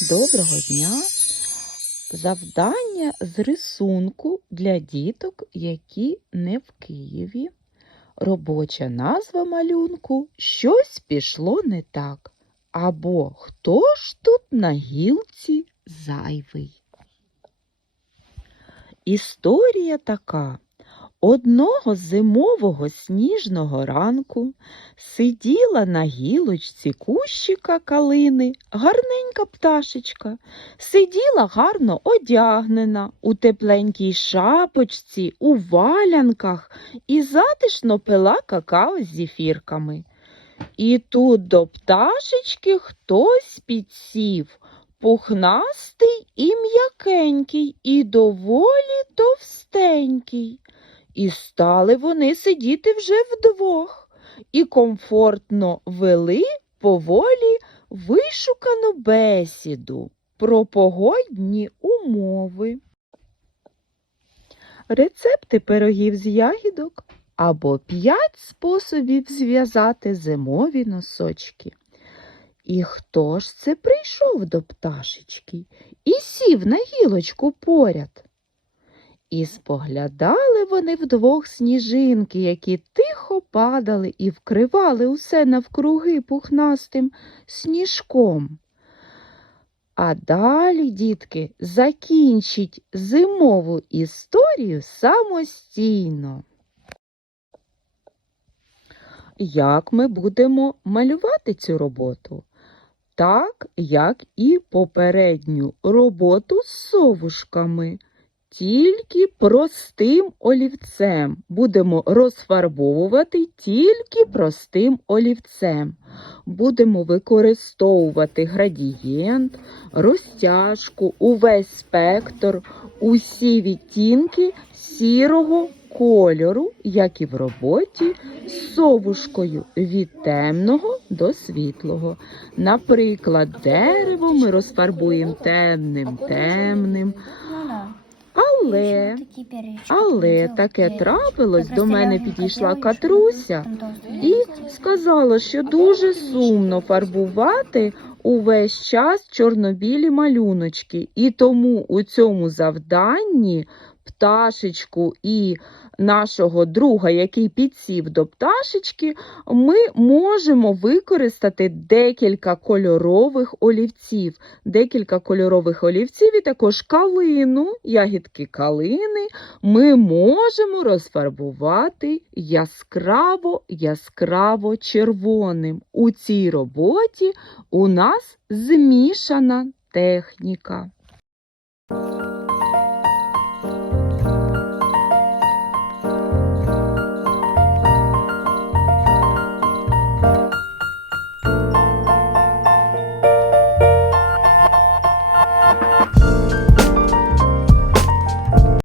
Доброго дня! Завдання з рисунку для діток, які не в Києві. Робоча назва малюнку Щось пішло не так. Або Хто ж тут на гілці зайвий? Історія така. Одного зимового сніжного ранку сиділа на гілочці кущика калини гарненька пташечка. Сиділа гарно одягнена у тепленькій шапочці, у валянках і затишно пила какао з зефірками. І тут до пташечки хтось підсів, пухнастий і м'якенький, і доволі товстенький. І стали вони сидіти вже вдвох і комфортно вели поволі вишукану бесіду про погодні умови. Рецепти пирогів з ягідок або п'ять способів зв'язати зимові носочки. І хто ж це прийшов до пташечки і сів на гілочку поряд? І споглядали вони вдвох сніжинки, які тихо падали і вкривали усе навкруги пухнастим сніжком. А далі, дітки, закінчіть зимову історію самостійно. Як ми будемо малювати цю роботу? Так, як і попередню роботу з совушками. Тільки простим олівцем. Будемо розфарбовувати тільки простим олівцем. Будемо використовувати градієнт, розтяжку, увесь спектр, усі відтінки сірого кольору, як і в роботі з совушкою від темного до світлого. Наприклад, дерево ми розфарбуємо темним, темним. Але, але таке трапилось, до мене підійшла Катруся і сказала, що дуже сумно фарбувати увесь час чорнобілі малюночки. І тому у цьому завданні пташечку і нашого друга, який підсів до пташечки, ми можемо використати декілька кольорових олівців. Декілька кольорових олівців і також калину, ягідки калини ми можемо розфарбувати яскраво яскраво червоним. У цій роботі у нас змішана техніка.